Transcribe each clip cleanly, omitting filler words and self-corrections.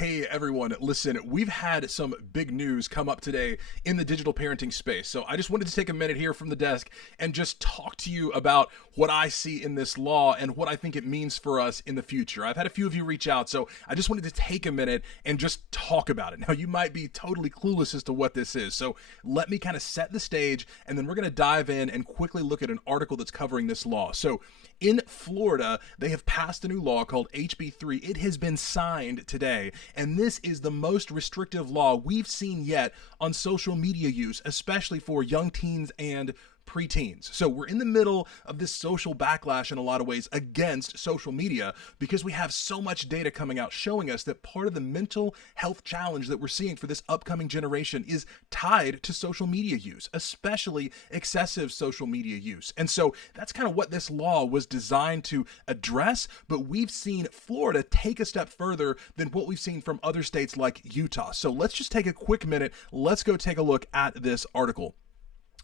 Hey everyone, listen, we've had some big news come up today in the digital parenting space. So I just wanted to take a minute here from the desk and just talk to you about what I see in this law and what I think it means for us in the future. I've had a few of you reach out, so I just wanted to take a minute and just talk about it. Now, you might be totally clueless as to what this is, so let me kind of set the stage, and then we're going to dive in and quickly look at an article that's covering this law. So in Florida, they have passed a new law called HB3. It has been signed today, and this is the most restrictive law we've seen yet on social media use, especially for young teens and preteens. So we're in the middle of this social backlash in a lot of ways against social media because we have so much data coming out showing us that part of the mental health challenge that we're seeing for this upcoming generation is tied to social media use, especially excessive social media use. And so that's kind of what this law was designed to address, but we've seen Florida take a step further than what we've seen from other states like Utah. So let's just take a quick minute. Let's go take a look at this article.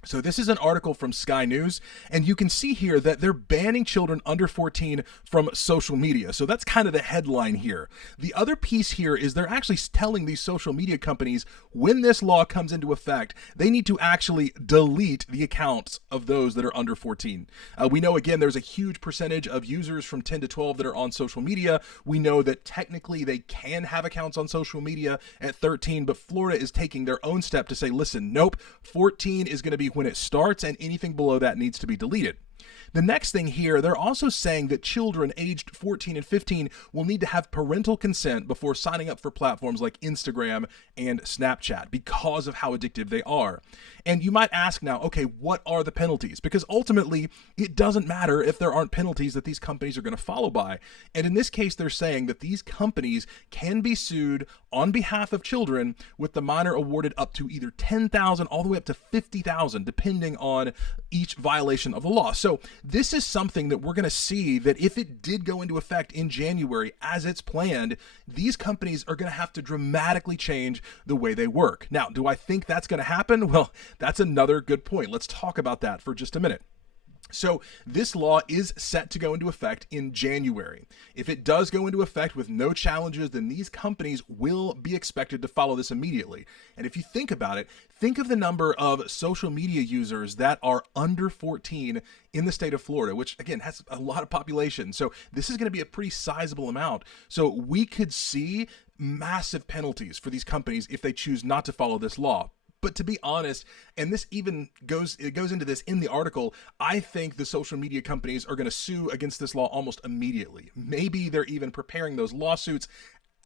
So this is an article from Sky News, and you can see here that they're banning children under 14 from social media. So that's kind of the headline here. The other piece here is they're actually telling these social media companies when this law comes into effect, they need to actually delete the accounts of those that are under 14. We know, again, there's a huge percentage of users from 10 to 12 that are on social media. We know that technically they can have accounts on social media at 13, but Florida is taking their own step to say, listen, nope, 14 is going to be when it starts, and anything below that needs to be deleted. The next thing here, they're also saying that children aged 14 and 15 will need to have parental consent before signing up for platforms like Instagram and Snapchat because of how addictive they are. And you might ask now, okay, what are the penalties? Because ultimately, it doesn't matter if there aren't penalties that these companies are going to follow by. And in this case, they're saying that these companies can be sued on behalf of children with the minor awarded up to either $10,000 all the way up to $50,000, depending on each violation of the law. So this is something that we're going to see that if it did go into effect in January as it's planned, these companies are going to have to dramatically change the way they work. Now, do I think that's going to happen? Well, that's another good point. Let's talk about that for just a minute. So this law is set to go into effect in January. If it does go into effect with no challenges, then these companies will be expected to follow this immediately. And if you think about it, think of the number of social media users that are under 14 in the state of Florida, which again has a lot of population. So this is going to be a pretty sizable amount. So we could see massive penalties for these companies if they choose not to follow this law. But to be honest, and this even goes into this in the article, I think the social media companies are going to sue against this law almost immediately. Maybe they're even preparing those lawsuits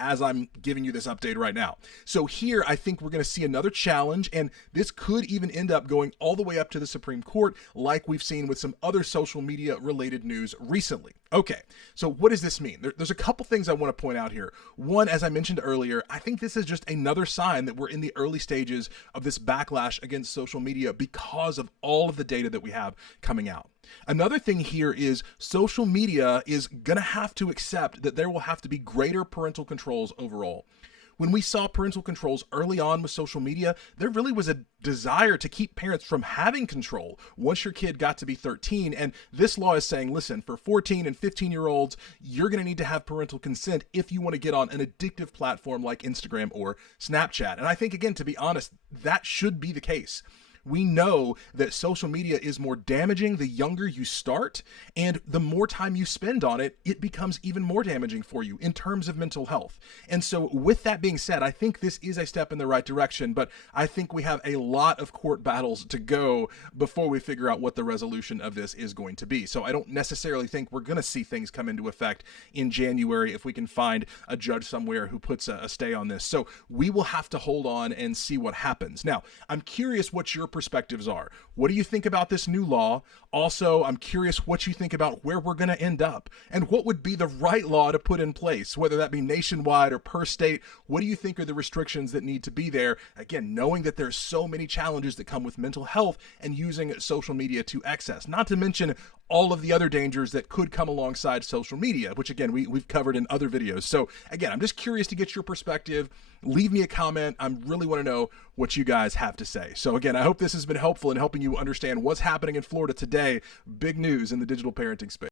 as I'm giving you this update right now. So here, I think we're going to see another challenge, and this could even end up going all the way up to the Supreme Court, like we've seen with some other social media related news recently. Okay, so what does this mean? There's a couple things I want to point out here. One, as I mentioned earlier, I think this is just another sign that we're in the early stages of this backlash against social media because of all of the data that we have coming out. Another thing here is social media is going to have to accept that there will have to be greater parental controls overall. When we saw parental controls early on with social media, there really was a desire to keep parents from having control once your kid got to be 13. And this law is saying, listen, for 14 and 15-year-olds, you're going to need to have parental consent if you want to get on an addictive platform like Instagram or Snapchat. And I think, again, to be honest, that should be the case. We know that social media is more damaging the younger you start, and the more time you spend on it, it becomes even more damaging for you in terms of mental health. And so with that being said, I think this is a step in the right direction, but I think we have a lot of court battles to go before we figure out what the resolution of this is going to be. So I don't necessarily think we're going to see things come into effect in January if we can find a judge somewhere who puts a stay on this. So we will have to hold on and see what happens. Now, I'm curious what your perspectives are. What do you think about this new law? Also, I'm curious what you think about where we're going to end up and what would be the right law to put in place, whether that be nationwide or per state. What do you think are the restrictions that need to be there? Again, knowing that there's so many challenges that come with mental health and using social media to excess, not to mention all of the other dangers that could come alongside social media, which again, we've covered in other videos. So again, I'm just curious to get your perspective. Leave me a comment. I really want to know what you guys have to say. So again, I hope this has been helpful in helping you understand what's happening in Florida today. Big news in the digital parenting space.